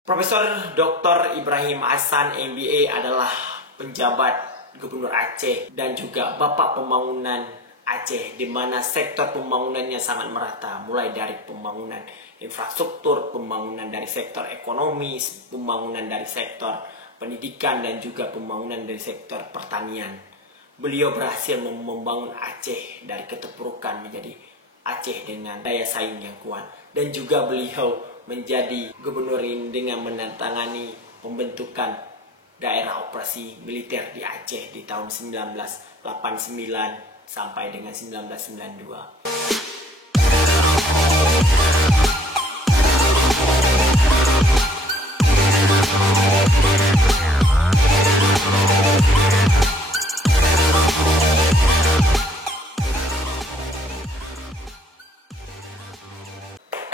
Profesor Dr. Ibrahim Hasan MBA adalah penjabat Gubernur Aceh dan juga Bapak Pembangunan Aceh, di mana sektor pembangunannya sangat merata, mulai dari pembangunan infrastruktur, pembangunan dari sektor ekonomi, pembangunan dari sektor pendidikan, dan juga pembangunan dari sektor pertanian. Beliau berhasil membangun Aceh dari keterpurukan menjadi Aceh dengan daya saing yang kuat, dan juga beliau menjadi gubernur dengan menandatangani pembentukan daerah operasi militer di Aceh di tahun 1989 sampai dengan 1992.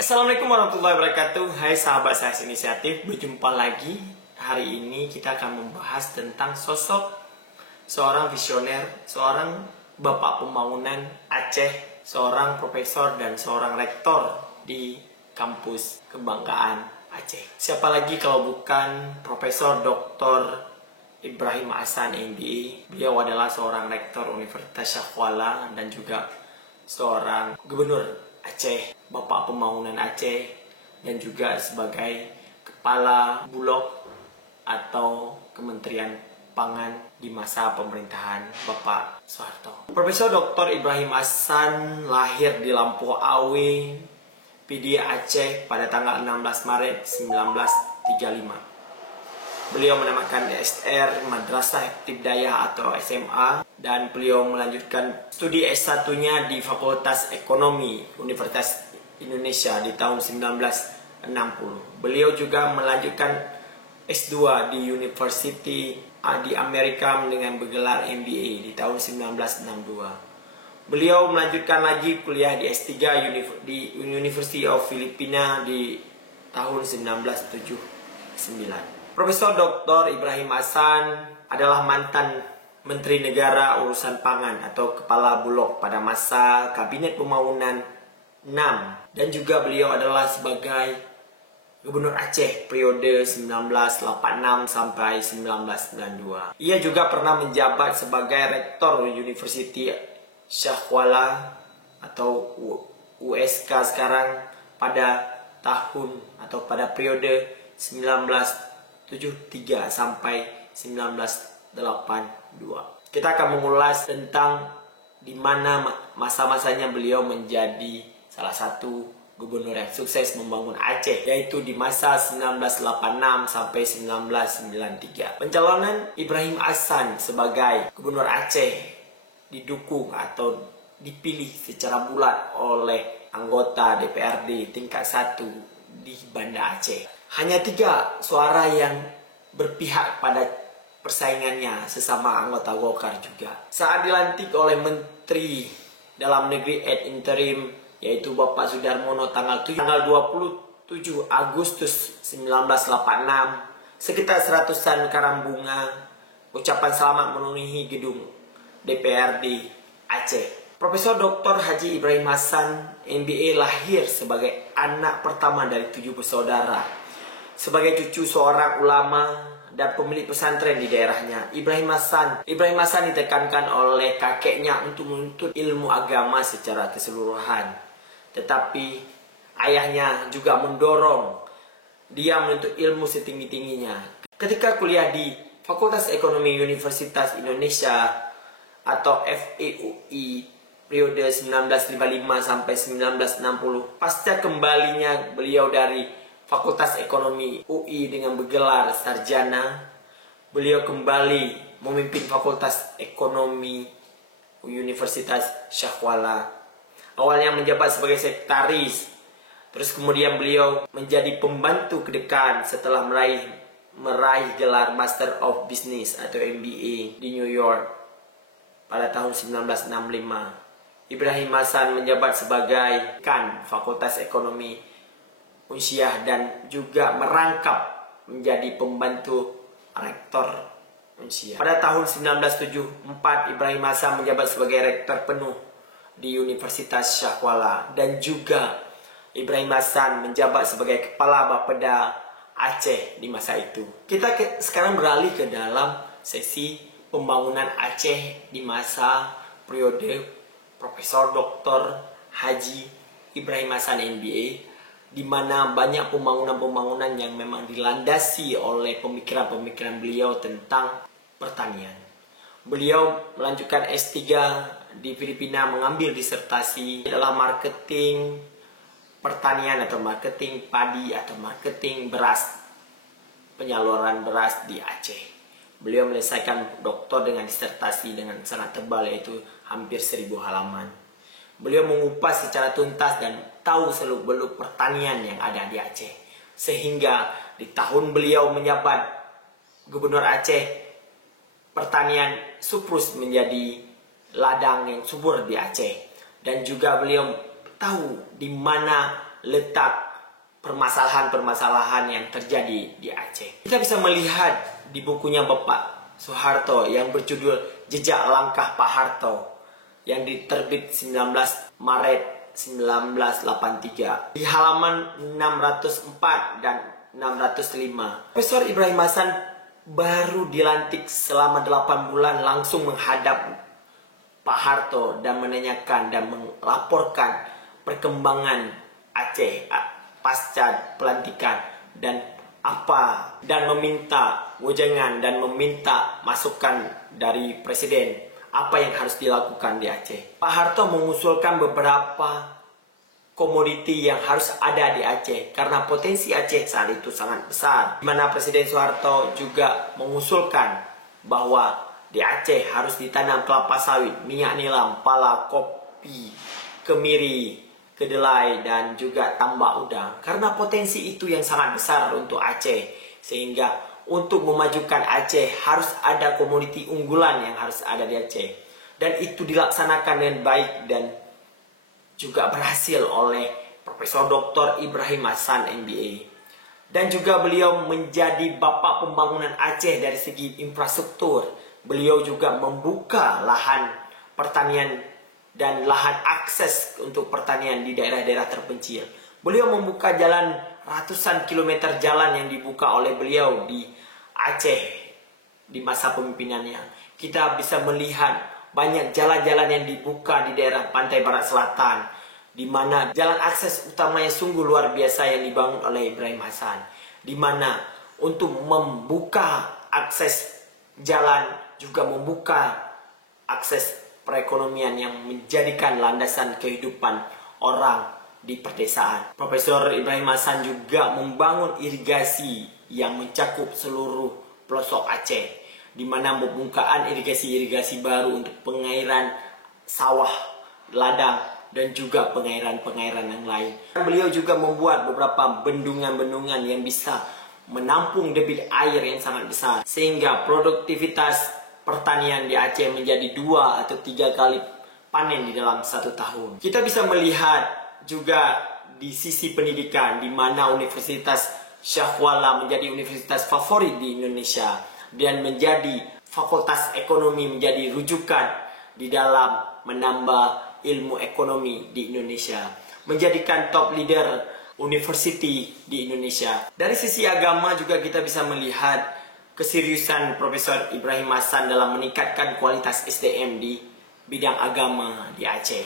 Assalamualaikum warahmatullahi wabarakatuh. Hai sahabat saya inisiatif, berjumpa lagi. Hari ini kita akan membahas tentang sosok seorang visioner, seorang bapak pembangunan Aceh, seorang profesor dan seorang rektor di kampus kebanggaan Aceh. Siapa lagi kalau bukan Profesor Dr. Ibrahim Hasan MBA. Beliau adalah seorang rektor Universitas Syah Kuala dan juga seorang gubernur Aceh, Bapak Pembangunan Aceh, dan juga sebagai Kepala Bulog atau Kementerian Pangan di masa pemerintahan Bapak Soeharto. Profesor Dr. Ibrahim Hasan lahir di Lampung Awe, PD Aceh pada tanggal 16 Maret 1935. Beliau menamakan SR Madrasah Ibtidaiyah atau SMA, dan beliau melanjutkan studi S1-nya di Fakultas Ekonomi Universitas Indonesia di tahun 1960. Beliau juga melanjutkan S2 di University di Amerika dengan bergelar MBA di tahun 1962. Beliau melanjutkan lagi kuliah di S3 di University of Filipina di tahun 1979. Profesor Dr. Ibrahim Hasan adalah mantan Menteri Negara Urusan Pangan atau Kepala Bulog pada masa Kabinet Pembangunan 6, dan juga beliau adalah sebagai Gubernur Aceh periode 1986 sampai 1992. Ia juga pernah menjabat sebagai Rektor University Syah Kuala atau USK sekarang pada tahun atau pada periode 1973 sampai 1982. Kita akan mengulas tentang di mana masa-masanya beliau menjadi salah satu gubernur yang sukses membangun Aceh, yaitu di masa 1986 sampai 1993. Pencalonan Ibrahim Hasan sebagai gubernur Aceh didukung atau dipilih secara bulat oleh anggota DPRD tingkat 1 di Banda Aceh. Hanya 3 suara yang berpihak pada persaingannya sesama anggota Golkar juga. Saat dilantik oleh Menteri Dalam Negeri ad interim, yaitu Bapak Sudarmono tanggal 27 Agustus 1986, sekitar 100-an karang bunga ucapan selamat memenuhi gedung DPRD Aceh. Profesor Dr. Haji Ibrahim Hasan MBA lahir sebagai anak pertama dari 7 bersaudara. Sebagai cucu seorang ulama dan pemilik pesantren di daerahnya, Ibrahim Hasan ditekankan oleh kakeknya untuk menuntut ilmu agama secara keseluruhan. Tetapi ayahnya juga mendorong dia menuntut ilmu setinggi-tingginya. Ketika kuliah di Fakultas Ekonomi Universitas Indonesia atau FEUI periode 1955 sampai 1960, pasca kembalinya beliau dari Fakultas Ekonomi UI dengan bergelar sarjana, beliau kembali memimpin Fakultas Ekonomi Universitas Syah Kuala. Awalnya menjabat sebagai sekretaris, terus kemudian beliau menjadi pembantu kedekan setelah meraih gelar Master of Business atau MBA di New York pada tahun 1965. Ibrahim Hasan menjabat sebagai dekan Fakultas Ekonomi Unsyah dan juga merangkap menjadi pembantu rektor Unsyah. Pada tahun 1974, Ibrahim Hasan menjabat sebagai rektor penuh di Universitas Syah Kuala, dan juga Ibrahim Hasan menjabat sebagai Kepala Bapeda Aceh di masa itu. Kita sekarang beralih ke dalam sesi pembangunan Aceh di masa periode Profesor Dr. Haji Ibrahim Hasan MBA, di mana banyak pembangunan-pembangunan yang memang dilandasi oleh pemikiran-pemikiran beliau tentang pertanian. Beliau melanjutkan S3 di Filipina, mengambil disertasi adalah marketing pertanian atau marketing padi atau marketing beras, penyaluran beras di Aceh. Beliau menyelesaikan doktor dengan disertasi dengan sangat tebal, yaitu hampir 1000 halaman. Beliau mengupas secara tuntas dan tahu seluk-beluk pertanian yang ada di Aceh. Sehingga di tahun beliau menjabat Gubernur Aceh, pertanian surplus menjadi ladang yang subur di Aceh. Dan juga beliau tahu di mana letak permasalahan-permasalahan yang terjadi di Aceh. Kita bisa melihat di bukunya Bapak Soeharto yang berjudul Jejak Langkah Pak Harto yang diterbit 19 Maret 1983 di halaman 604 dan 605. Profesor Ibrahim Hasan baru dilantik selama 8 bulan langsung menghadap Pak Harto dan menanyakan dan melaporkan perkembangan Aceh pasca pelantikan dan meminta wejangan dan meminta masukan dari Presiden apa yang harus dilakukan di Aceh. Pak Harto mengusulkan beberapa komoditi yang harus ada di Aceh karena potensi Aceh saat itu sangat besar. Di mana Presiden Soeharto juga mengusulkan bahwa di Aceh harus ditanam kelapa sawit, minyak nilam, pala, kopi, kemiri, kedelai, dan juga tambak udang. Karena potensi itu yang sangat besar untuk Aceh. Sehingga untuk memajukan Aceh harus ada komoditi unggulan yang harus ada di Aceh. Dan itu dilaksanakan dengan baik dan juga berhasil oleh Profesor Dr. Ibrahim Hasan MBA. Dan juga beliau menjadi bapak pembangunan Aceh dari segi infrastruktur. Beliau juga membuka lahan pertanian dan lahan akses untuk pertanian di daerah-daerah terpencil. Beliau membuka jalan, ratusan kilometer jalan yang dibuka oleh beliau di Aceh di masa pemimpinannya. Kita bisa melihat banyak jalan-jalan yang dibuka di daerah pantai barat selatan, di mana jalan akses utamanya sungguh luar biasa yang dibangun oleh Ibrahim Hasan, di mana untuk membuka akses jalan juga membuka akses perekonomian yang menjadikan landasan kehidupan orang di perdesaan. Profesor Ibrahim Hasan juga membangun irigasi yang mencakup seluruh pelosok Aceh, di mana pembukaan irigasi-irigasi baru untuk pengairan sawah, ladang, dan juga pengairan-pengairan yang lain. Beliau juga membuat beberapa bendungan-bendungan yang bisa menampung debit air yang sangat besar, sehingga produktivitas pertanian di Aceh menjadi 2 atau 3 kali panen di dalam 1 tahun. Kita bisa melihat juga di sisi pendidikan, di mana Universitas Shah Kuala menjadi universitas favorit di Indonesia dan menjadi fakultas ekonomi, menjadi rujukan di dalam menambah ilmu ekonomi di Indonesia, menjadikan top leader university di Indonesia. Dari sisi agama juga kita bisa melihat keseriusan Profesor Ibrahim Hasan dalam meningkatkan kualitas SDM di bidang agama di Aceh,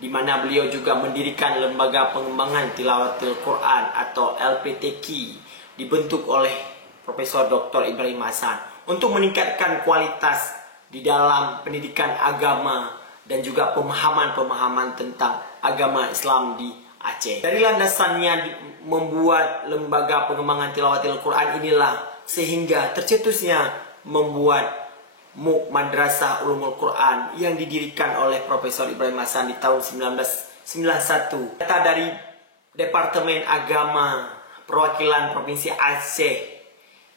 di mana beliau juga mendirikan lembaga pengembangan tilawatil Quran atau LPTQ dibentuk oleh Profesor Dr. Ibrahim Hasan untuk meningkatkan kualitas di dalam pendidikan agama dan juga pemahaman-pemahaman tentang agama Islam di Aceh. Dari landasannya membuat lembaga pengembangan tilawatil Quran inilah sehingga tercetusnya membuat MUK Madrasah Ulumul Quran yang didirikan oleh Profesor Ibrahim Hasan di tahun 1991. Data dari Departemen Agama Perwakilan Provinsi Aceh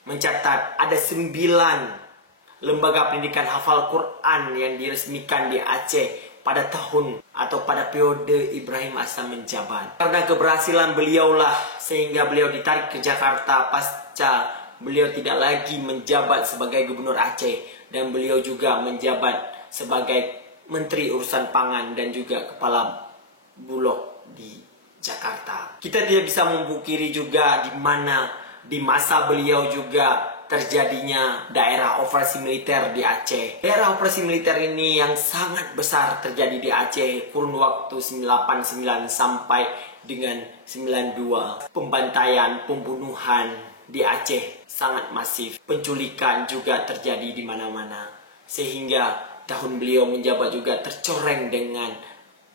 mencatat ada 9 lembaga pendidikan hafal Quran yang diresmikan di Aceh pada tahun atau pada periode Ibrahim Hasan menjabat. Karena keberhasilan beliaulah sehingga beliau ditarik ke Jakarta pasca beliau tidak lagi menjabat sebagai Gubernur Aceh dan beliau juga menjabat sebagai Menteri Urusan Pangan dan juga Kepala Bulog di Jakarta. Kita tidak bisa memungkiri juga di mana di masa beliau juga terjadinya daerah operasi militer di Aceh. Daerah operasi militer ini yang sangat besar terjadi di Aceh kurun waktu 989 sampai dengan 92. Pembantaian, pembunuhan di Aceh sangat masif. Penculikan juga terjadi di mana-mana. Sehingga tahun beliau menjabat juga tercoreng dengan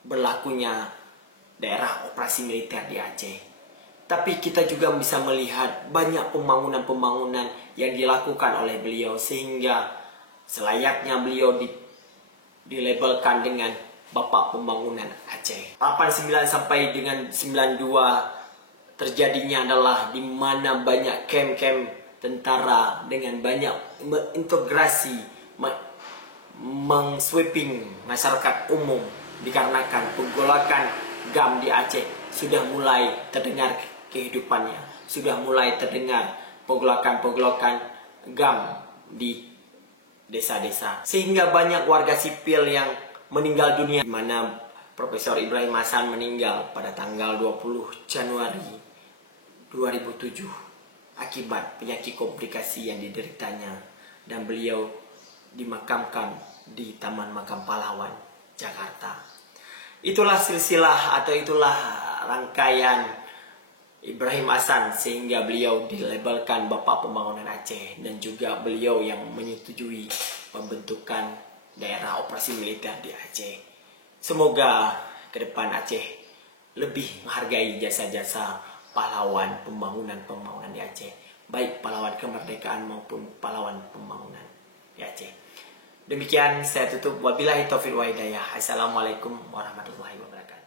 berlakunya daerah operasi militer di Aceh. Tapi kita juga bisa melihat banyak pembangunan-pembangunan yang dilakukan oleh beliau sehingga selayaknya beliau dilabelkan dengan Bapak Pembangunan Aceh. 89 sampai dengan 92 terjadinya adalah di mana banyak camp-camp tentara dengan banyak mengintegrasi, mengsweeping masyarakat umum dikarenakan penggolakan GAM di Aceh sudah mulai terdengar kehidupannya, sudah mulai terdengar penggolakan GAM di desa-desa, sehingga banyak warga sipil yang meninggal dunia, di mana Profesor Ibrahim Hasan meninggal pada tanggal 20 Januari 2007 akibat penyakit komplikasi yang dideritanya, dan beliau dimakamkan di Taman Makam Pahlawan, Jakarta. Itulah silsilah atau itulah rangkaian Ibrahim Hasan sehingga beliau dilabelkan Bapak Pembangunan Aceh, dan juga beliau yang menyetujui pembentukan daerah operasi militer di Aceh. Semoga ke depan Aceh lebih menghargai jasa-jasa pahlawan pembangunan di Aceh, baik pahlawan kemerdekaan maupun pahlawan pembangunan di Aceh. Demikian saya tutup. Wabillahi taufiq wa hidayah. Assalamualaikum warahmatullahi wabarakatuh.